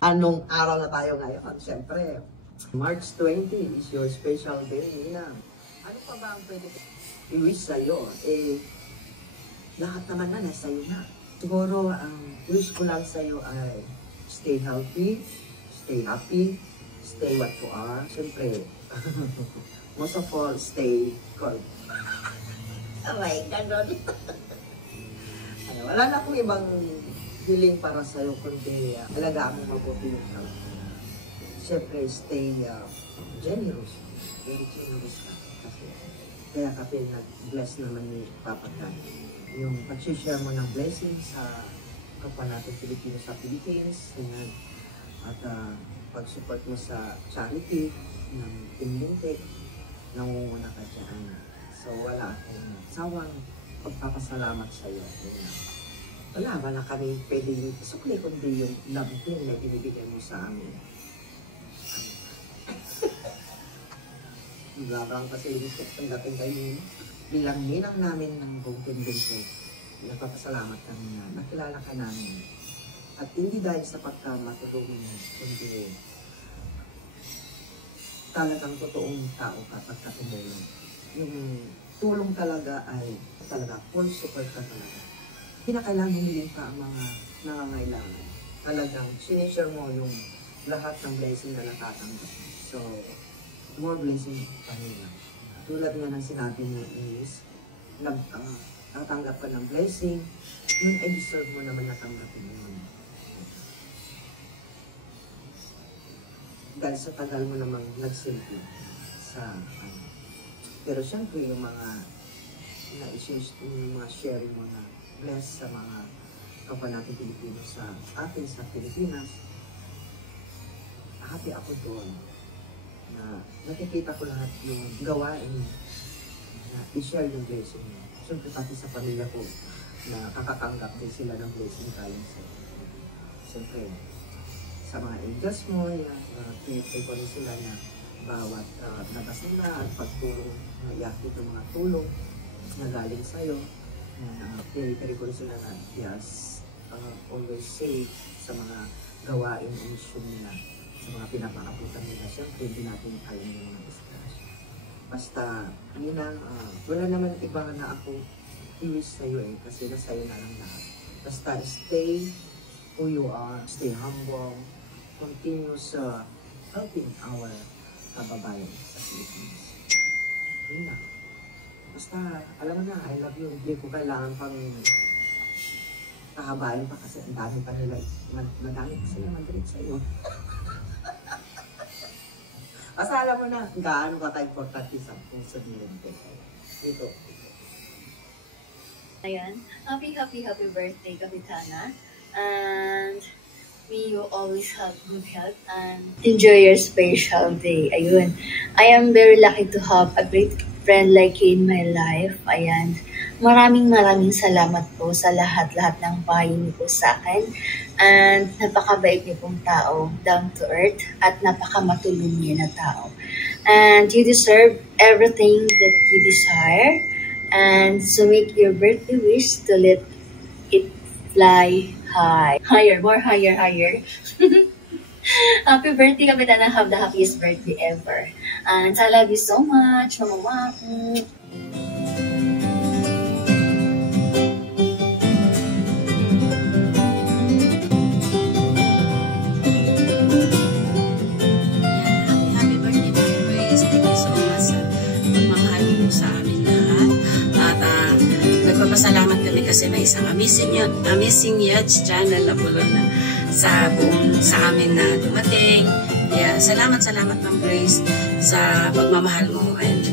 Anong araw na tayo ngayon? Siyempre, March 20 is your special day, Nina. Ano pa ba ang pwede i-wish sa'yo? Lahat naman na sa'yo na. Siguro, ang wish ko lang sa'yo ay stay healthy, stay happy, stay what you are. Siyempre, most of all, stay cold. Oh my God, wala na akong ibang hiling para sa'yo, kundi alagaan mo mabuti yung health. Siyempre, stay generous. Very generous ka. Kasi kaya ka nag-bless naman ni Papa God. Yung pag-share mo ng blessing sa kapwa natin Pilipino sa Philippines. Yan. At pag-support mo sa charity ng Team Lintik, nangunguna ka dyan. So wala akong sawang pagpapasalamat sa'yo. Wala ba na kami pwedeng isukli kundi yung love din na binibigay mo sa amin. Labang kasi tanggapin kayo bilang ninang namin ng buong Bento. Nagpapasalamat kami na nakilala ka namin. At hindi dahil sa pagkamatulungin mo, kundi talagang totoong tao ka pagkatumulong. Yung tulong talaga ay talaga full support ka talaga. Kinakailangan humiling ka ang mga nangangailangan. Talagang sinishare mo yung lahat ng blessing na natatanggap. So, more blessing pa nila. Tulad nga ng sinabi mo is, natanggap ka ng blessing, yun ay deserve mo naman natanggapin yun. Dahil sa tagal mo namang nagsilbi sa pero syempre yung mga sharing mo na bless sa mga kapwa natin Pilipino sa atin sa Pilipinas. Happy ako doon na nakikita ko lahat yung gawain na i-share yung blessing mo. Siyempre pati sa pamilya ko na kakatanggap din sila ng blessing galing sa siyempre sa mga angels mo, pinipray ko rin sila na bawat labas nila at pagtulong na iakit ng mga tulong na galing sa'yo. Pinipray ko rin sila na yes, always safe sa mga gawain o mission nila, sa mga pinapakaputan nila. Siyempre, hindi natin kaya ng mga discussion. Basta, yun ang, wala naman iba na ako i-wish sa'yo kasi nasa'yo na lang lahat. Basta, stay who you are, stay humble, continue sa helping our kababayan sa Philippines. Yun lang. Basta, alam mo na, I love you. Hindi ko kailangan pang kahabain pa kasi ang dami pa nila. Madami pa sila mag-read sa'yo. Basta alam mo na, gaano ka ka-importante sa puso nila. Dito. Ayan. Happy birthday, Kapitana. And may you always have good health and enjoy your special day. Ayun. I am very lucky to have a great friend like you in my life. Ayan. Maraming salamat po sa lahat-lahat ng payo niyo po sa akin. And napakabait niyo pong tao, down to earth, at napakamatulung niyo na tao. And you deserve everything that you desire. And so make your birthday wish to let it fly high. Higher, more higher. Happy birthday, Kapitana. Have the happiest birthday ever. And I love you so much, Mama. Nagpapasalamat kami kasi may isang Amazing Yachts channel na pulo na sa buong sa amin na dumating. Yeah, salamat ng Grace sa pagmamahal mo and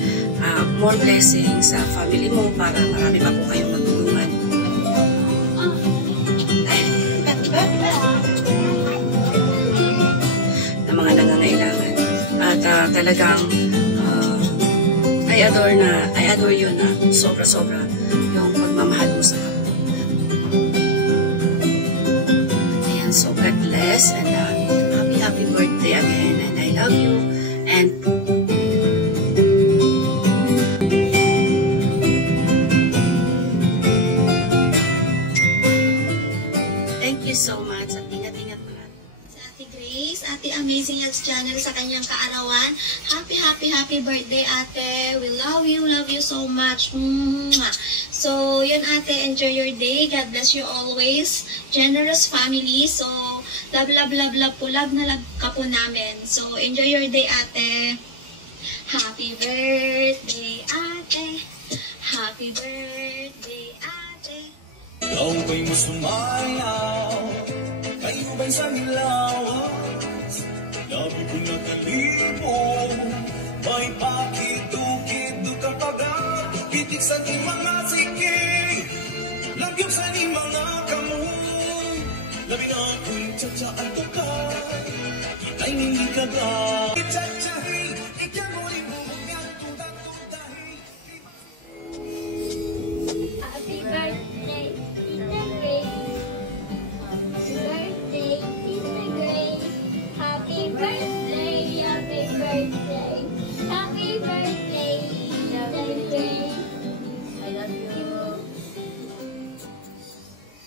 more blessings sa family mo para marami pa po kayong magtulungan. Na mga nangangailangan. At talagang I adore you na sobra-sobra yung pagmamahal mo sa kapwa. Ayan, so God bless and happy birthday again and I love you and thank you so much at ingat-ingat po lahat. Sa Ate Grace, happy birthday, ate. We love you so much. Mwah. So, yun ate, enjoy your day. God bless you always. Generous family. So, love po. Love na love ka po namin. So, enjoy your day, ate. Happy birthday, ate. Happy birthday, ate. Ikaw ba'y masumayaw? Kayo ba'y sa hilawas? Labi ko na kalibo. May pakido-kido ka paga. Pitik sa di mga sikig. Lagyom sa di mga kamoy. Labi na kung tsatsaan ko ka. Ita'y hindi ka ga. Itsatsyahi, ikaw mo'y bumugyan. Tudak-tudahi. Happy birthday, Tita Grace. Happy birthday, Tita Grace. Happy birthday. Happy birthday, Tita Grace. I love you.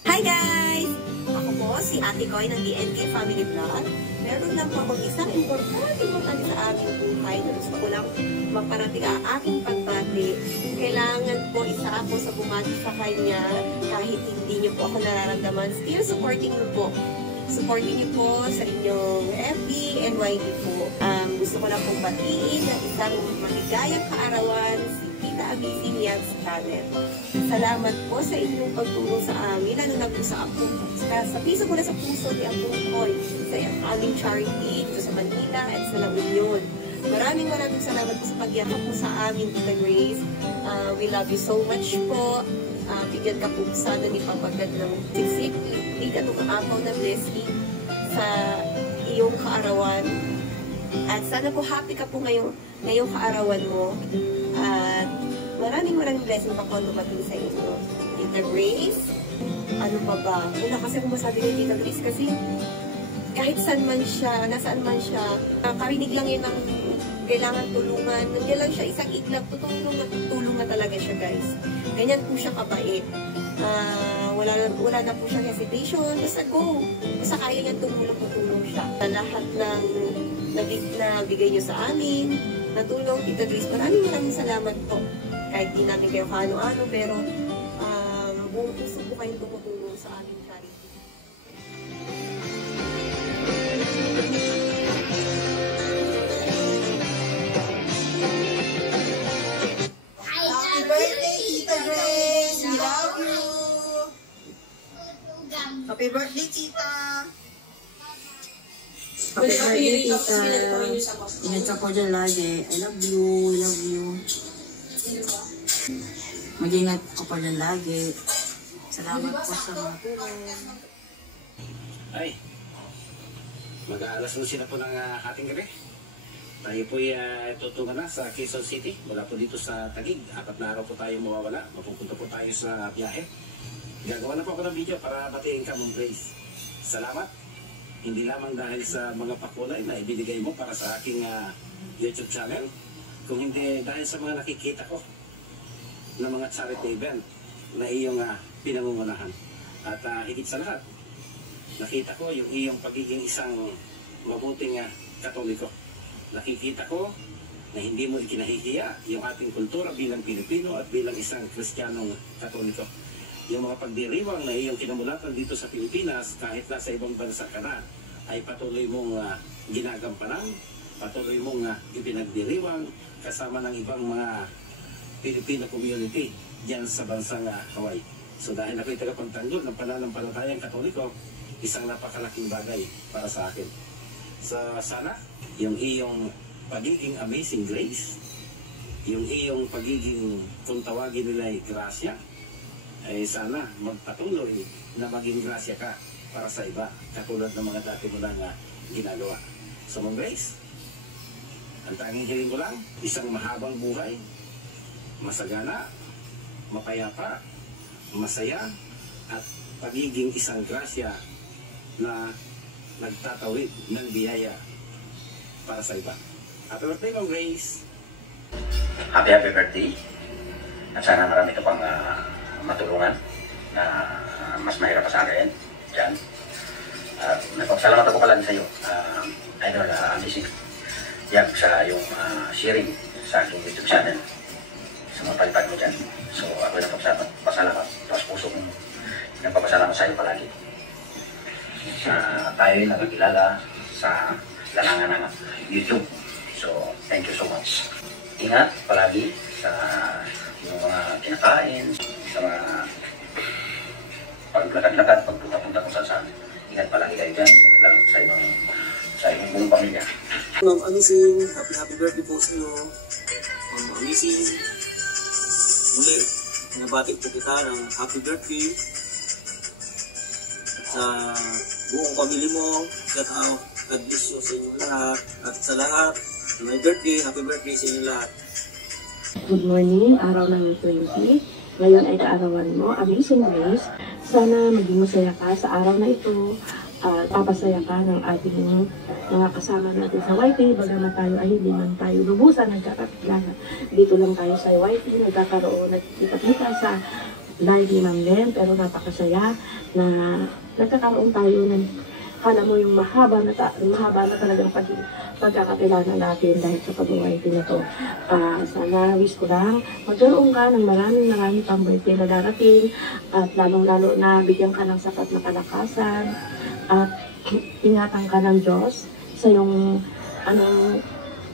Hi guys! Ako po si Ate Koy ng DNK Family Vlog. Meron lang po akong isang importante sa aming buhay na gusto ko lang magparating ang aking pagbati. Kailangan po isa ako sa bumati sa kanya kahit hindi niyo po ako nararamdaman. Still supporting niyo po. Supporting niyo po sa inyong FB and YT po. Gusto ko lang pong batiin na isang maligayang kaarawan si Tita Amazing Yads Channel. Salamat po sa inyong pagtulong sa amin, lalo na po sa piso ko na sa puso ni Apong Koy, sa aming charity dito sa Manila at sa La Union. Maraming salamat po sa pagyakap po sa amin, Tita Grace. We love you so much po. Bigyan ka po sana ni Papagad ng siksik. Bigyan ka apaw na blessing sa iyong kaarawan. At sana po happy ka po ngayong kaarawan mo. At maraming blessing pa po dumating sa inyo. Tita Grace, ano pa ba? Wala kasi akong masabi ni Tita Grace kasi kahit saan man siya, nasaan man siya, karinig lang yun ng kailangan tulungan. Nandiyan lang siya, isang iglap, tutulong na talaga siya, guys. Ganyan po siya kabait. Wala na po siya hesitation. Basta go. Basta kaya niya tumulong siya. Sa lahat ng nabigay niyo sa amin, natulong, Tita Grace, maraming salamat po. Kahit di namin kayo kaano-ano, pero buong puso po kayong tumutulong sa aming charity. Happy birthday, Tita Grace! We love you! Happy birthday, Tita! Happy birthday, Tita. Ingat ka po dyan lagi. I love you. I love you. Mag-ingat ko po dyan lagi. Salamat po sa mga tulong. Ay, mag-aalas na sila po ng ating gabi. Tayo po tutungan na sa Quezon City. Mula po dito sa Taguig. 4 na araw po tayo mawawala. Mapupunta po tayo sa biyahe. Gagawa na po ako ng video para batiin ka mong Grace. Salamat. Hindi lamang dahil sa mga pakulay na ibinigay mo para sa aking YouTube channel. Kung hindi dahil sa mga nakikita ko na mga charity event na iyong pinangungunahan. At higit sa lahat, nakita ko yung iyong pagiging isang mabuting Katoliko. Nakikita ko na hindi mo ikinahihiya yung ating kultura bilang Pilipino at bilang isang Kristiyanong Katoliko. Yung mga pagdiriwang na iyong kinamulatan dito sa Pilipinas, kahit nasa ibang bansa ka na, ay patuloy mong ginagampanan, patuloy mong ipinagdiriwang kasama ng ibang mga Filipino community diyan sa bansang Hawaii. So dahil ako'y tagapagtanggol ng pananampalatayang Katoliko, isang napakalaking bagay para sa akin. So sana yung iyong pagiging amazing grace, yung iyong pagiging kung tawagin nila ay grasya, ay sana magpatuloy na maging grasya ka para sa iba, katulad ng mga dati mo lang ginagawa. So Ma'am Grace, ang tanging hiling ko lang, isang mahabang buhay, masagana, mapayapa, masaya, at pagiging isang grasya na nagtatawid ng biyaya para sa iba. Happy birthday, Ma'am Grace! Happy birthday! At sana marami ka pang matulungan na mas mahirap pa sa akin dyan. Nagpapasalamat ako pala sa iyo, Idol Amazing Yag, sa yung sharing sa aking YouTube channel. Sa mga palipad mo dyan. So ako ay nagpapasalamat. Tapos puso kong nagpapasalamat sa iyo palagi. Tayo ay nagkakilala sa larangan ng YouTube. So thank you so much. Ingat palagi sa yung mga kinakain, sa mga paglakad-lakad, pagpunta-punta kung saan. Ingat palagi kayo dyan, lalo sa inyong buong pamilya. Ma'am Amazing, happy birthday po sa iyo. Ma'am Amazing, muli, nabati po kita ng happy birthday. Sa buong pamilya mo, shout out, God bless you sa inyong lahat. At sa lahat, my birthday, happy birthday sa inyong lahat. Good morning, araw ng 20. Ngayon ay kaarawan mo, Amazing Grace. Sana maging masaya ka sa araw na ito. Papasaya ka ng ating mga kasama natin sa YT. Bagamat tayo ay hindi man tayo lubusan, nagkakakilala. Dito lang tayo sa YT, nagkakaroon, nagkita-kita sa live ni Ma'am Len. Pero napakasaya na nagkakaroon tayo ng kala mo yung mahaba na talagang pagkakakilala natin dahil sa pag-YT na to. Sana wish ko lang magkaroon ka ng maraming pang birthday na darating at lalong-lalo na bigyan ka ng sapat na kalakasan at ingatan ka ng Diyos sa yung anong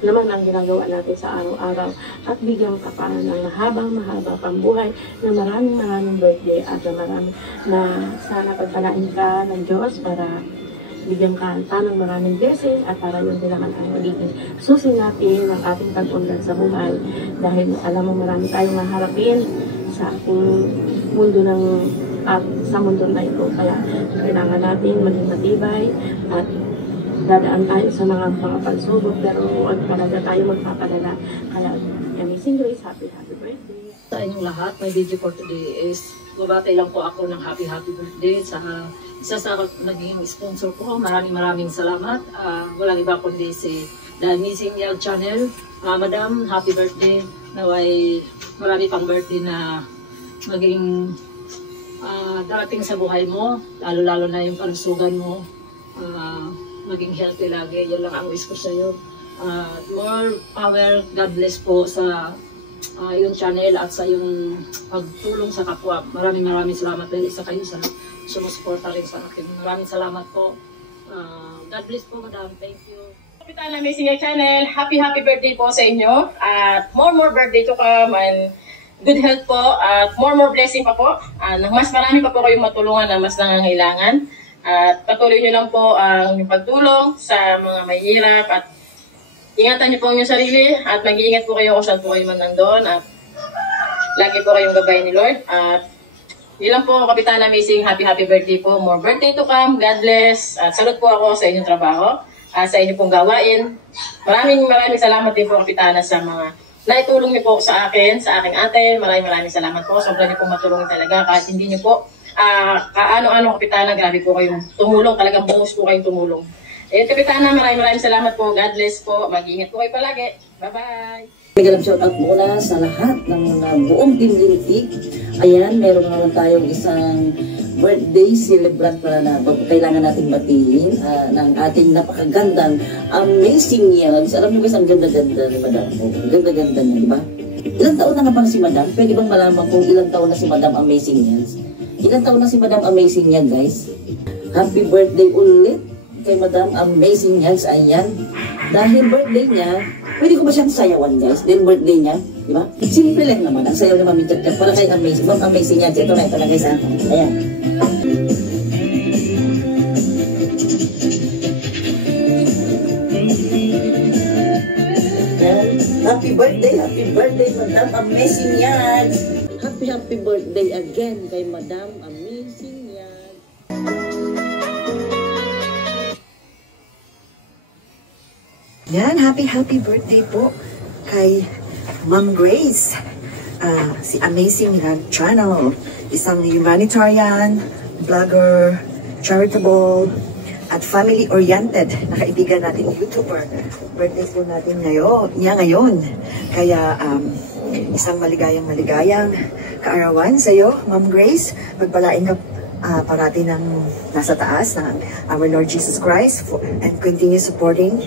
naman ang ginagawa natin sa araw-araw at bigyan ka pa ng mahaba pang buhay na maraming birthday at na sana pagpalain ka ng Diyos para bigyan ka ng maraming blessing at para yun din naman ang magiging susi natin ng ating pag-unlad sa buhay dahil alam mo marami tayong maharapin sa ating mundo sa mundo na ito kaya kailangan natin maging matibay at dadaan tayo sa mga pagsubok pero huwag talaga tayo magpapadala kaya Amazing Grace, happy birthday sa inyong lahat. My video for today is babati lang po ako ng happy birthday sa isa sa naging sponsor ko. Maraming salamat. Walang iba kundi si The Amazing Yag Channel. Madam, happy birthday. Naway marami pang birthday na maging darating sa buhay mo. Lalo na yung kalusugan mo. Maging healthy lagi. Yan lang ang wish ko sa iyo. More power. God bless po sa yung channel at sa yung pagtulong sa kapwa. Maraming salamat dahil isa kayo sa sumusuporta rin sa akin. Maraming salamat po. God bless po, Madam. Thank you. Kapitana Amazing Channel, happy birthday po sa inyo. At more birthday to come and good health po. At more blessing pa po. Mas marami pa po kayong matulungan na mas nangangailangan. At patuloy nyo lang po ang pagtulong sa mga mahihirap at ingatan niyo po ang inyong sarili at mag-iingat po kayo kung saan po kayo man nandun at lagi po kayong gabayan ni Lord. At yun lang po, Kapitan Amazing, happy birthday po. More birthday to come. God bless. At salute po ako sa inyong trabaho at sa inyong pong gawain. Maraming salamat din po, Kapitana, sa mga naitulong niyo po sa akin, sa aking ate. Maraming salamat po. Sobrang niyo po matulungan talaga kahit hindi niyo po kaano-ano, Kapitana, grabe po kayong tumulong. Talagang buong po kayong tumulong. Kapitana, maraming salamat po. God bless po. Mag-iingat po kayo palagi. Bye-bye. May shoutout muna sa lahat ng buong Team Lintig. Ayan, meron naman tayong isang birthday celebrant para na kailangan natin batiin ng ating napakagandang Amazing Yags. Alam niyo guys, ang ganda-ganda ni Madam. Ang ganda-ganda niya, di ba? Ilang taon na nga pala si Madam? Pwede bang malaman kung ilang taon na si Madam Amazing Yags? Ilang taon na si Madam Amazing Yags, guys? Happy birthday ulit kay Madam Amazing Yags. Ayan. Dahil birthday niya, pwede ko ba siyang sayawan, guys? Then birthday niya, di ba? Simple lang naman. Ang sayaw ni Mami Chat-Chat para kay Amazing. Ma'am Amazing Yags. Ito na guys. Ayan. Happy birthday, Madam Amazing Yags. Happy birthday again kay Madam Amazing Yags. Yan, happy birthday po kay Ma'am Grace, si Amazing Yag Channel, isang humanitarian, vlogger, charitable, at family-oriented na kaibigan natin YouTuber. Birthday po natin ngayon. Kaya isang maligayang kaarawan sa iyo, Ma'am Grace. Pagpalain ka parati ng nasa taas ng our Lord Jesus Christ and continue supporting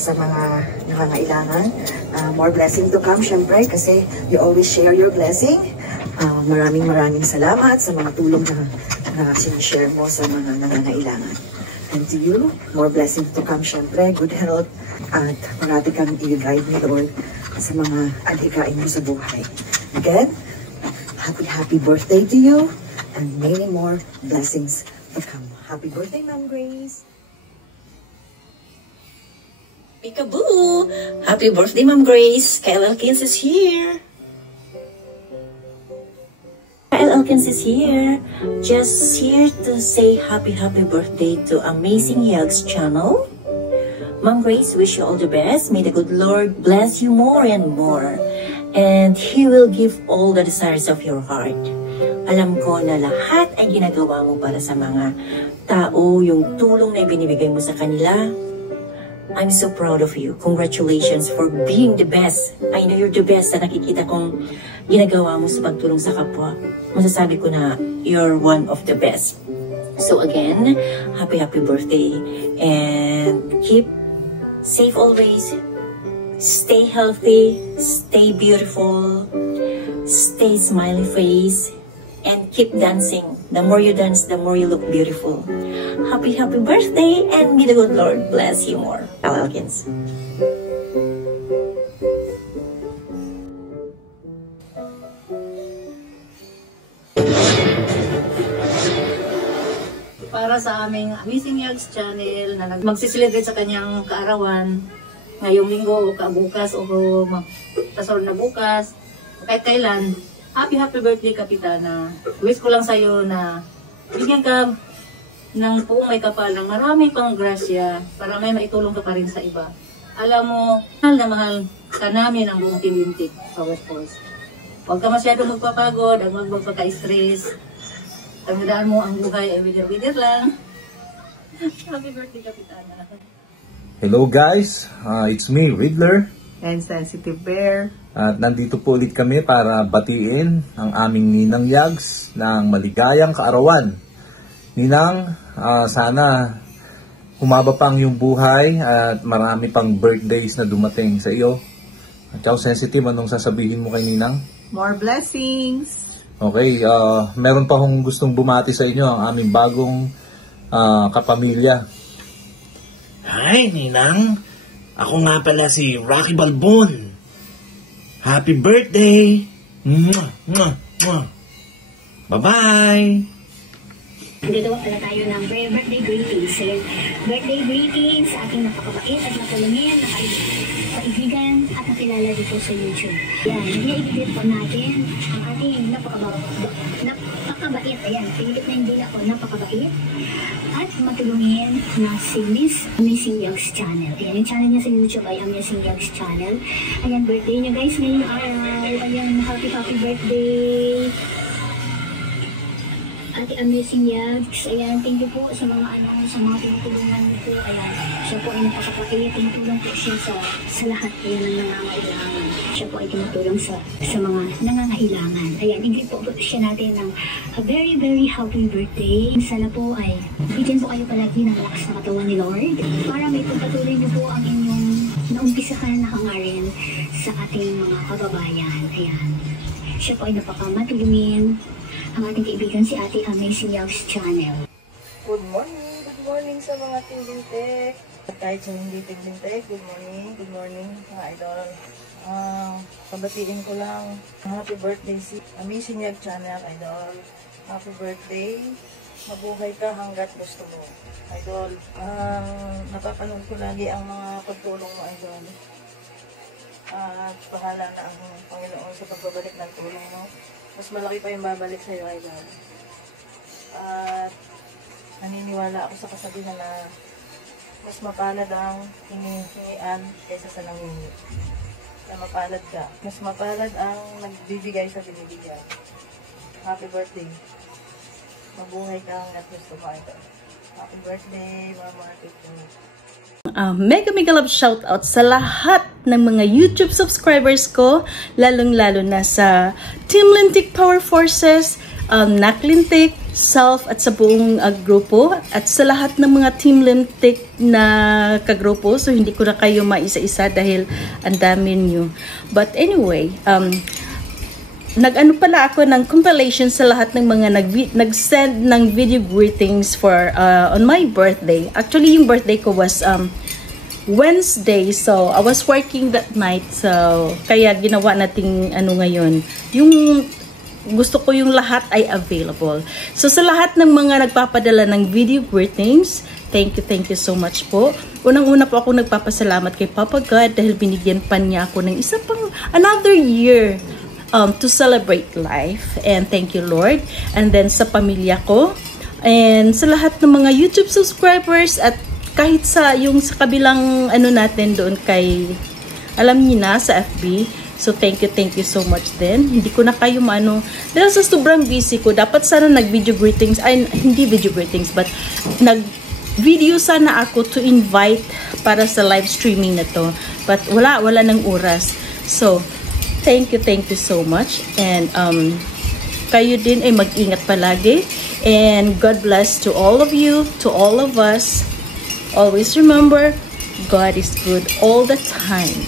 sa mga nangangailangan. More blessing to come, syempre, kasi you always share your blessing. Maraming salamat sa mga tulong na sinishare mo sa mga nangangailangan. And to you, more blessing to come, syempre, good health, at parati kang i-guide ni Lord sa mga adhikain mo sa buhay. Again, happy birthday to you, and many more blessings to come. Happy birthday, Ma'am Grace! Peekaboo! Happy birthday, Ma'am Grace! Kyle Elkins is here! Kyle Elkins is here! Just here to say happy birthday to Amazing Yugs channel. Ma'am Grace, wish you all the best. May the good Lord bless you more and more. And He will give all the desires of your heart. Alam ko na lahat ay ginagawa mo para sa mga tao, yung tulong na ibinibigay mo sa kanila. I'm so proud of you. Congratulations for being the best. I know you're the best sa nakikita kong ginagawa mo sa pagtulong sa kapwa. Masasabi ko na you're one of the best. So again, happy birthday. And keep safe always. Stay healthy. Stay beautiful. Stay smiley face. And keep dancing. The more you dance, the more you look beautiful. Happy birthday, and may the good Lord bless you more. Kyle Elkins. Para sa aming Amazing Yugs channel na magsiselebrate sa kanyang kaarawan ngayong linggo o kabukas o tasol na bukas kahit kailan. Happy birthday, Kapitana. Wish ko lang sa'yo na bigyan ka ng puong may kapal ng marami pang grasya para may maitulong ka pa rin sa iba. Alam mo, mahal na mahal ka namin ang buong Team Lintik Power Force. Huwag ka masyadong magpapagod, ang magpagka-stress. Tandaan mo ang buhay ay wider-wider lang. Happy birthday, Kapitana. Hello guys, it's me, Riddler. And Sensitive Bear. At nandito po ulit kami para batiin ang aming Ninang Yugs ng maligayang kaarawan. Ninang, sana humaba pang yung buhay at marami pang birthdays na dumating sa iyo. At saka Sensitive, anong sasabihin mo kay Ninang? More blessings! Okay, meron pa akong gustong bumati sa inyo, ang aming bagong kapamilya. Hi, Ninang! Ako nga pala si Rocky Balbon. Happy birthday! Mwah, mwah, mwah. Bye-bye! Nagagawa pala tayo ng birthday greetings. Birthday greetings sa ating napakabait at matulungin na kaibigan at nakilala dito sa YouTube. Yan, i-greet po natin ang ating napakabait. Ayan, pinigit na yung dila ko, napakabait at matulungin na si Miss Amazing Yugs channel. Ayan, yung channel niya sa YouTube ay Amazing Yugs channel. Ayan, birthday niya guys ngayong araw. Ayan, happy birthday! Ate Amazing Yugs, ayan, thank you po sa mga sa mga tinutulungan niyo po. Ayan, siya po ay napakapait, tumutulong po siya sa lahat ayan, ng nangangailangan. Siya po ay tumutulong sa mga nangangailangan. Ayan, i-greet po siya natin ng a very happy birthday. Sana po ay bigyan po kayo palagi ng lakas na katawan ni Lord para may pagpatuloy niyo po ang inyong naumpisahan na hangarin sa ating mga kababayan. Ayan, siya po ay napakamatulungin. Ang ating kaibigan si Ate Amazing Yugs channel. Good morning sa mga Team Lintik. Kahit sa hindi Team Lintik, good morning mga idol. Pabatiin ko lang happy birthday si Amazing Yugs channel, idol. Happy birthday. Mabuhay ka hanggat gusto mo, idol. Napapanood ko lagi ang mga pagtulong mo, idol. At bahala na ang Panginoon sa pagbabalik ng tulong mo. Mas malaki pa yung babalik sa'yo, idol. At naniniwala ako sa kasabihan na mas mapalad ang hinihingian kaysa sa nangingi. Na mapalad ka. Mas mapalad ang nagbibigay sa binibigay. Happy birthday. Mabuhay ka hanggat gusto mo, idol. Happy birthday, Mama Tito. Mega love shoutout sa lahat ng mga YouTube subscribers ko, lalong-lalo na sa Team Lintik Power Forces, Nak Lintik, self at sa buong grupo at sa lahat ng mga Team Limtik na kagrupo. So hindi ko na kayo maisa-isa dahil ang dami nyo. But anyway, nag-ano pala ako ng compilation sa lahat ng mga nag-send ng video greetings for on my birthday. Actually, yung birthday ko was Wednesday, so I was working that night. So kaya ginawa nating ano ngayon, yung gusto ko yung lahat ay available. So sa lahat ng mga nagpapadala ng video greetings, thank you so much po. Unang-una po ako nagpapasalamat kay Papa God dahil binigyan pa niya ako ng isa pang another year to celebrate life. And thank you, Lord. And then sa pamilya ko and sa lahat ng mga YouTube subscribers at kahit sa yung sa kabilang ano natin doon kay alam niyo na sa FB. So, thank you so much din. Hindi ko na kayo maano. Dahil sa sobrang busy ko, dapat sana nag-video greetings. Ay, hindi video greetings, but nag-video sana ako to invite para sa live streaming na to. But wala ng oras. So, thank you so much. And, kayo din ay mag-ingat palagi. And, God bless to all of you, to all of us. Always remember, God is good all the time.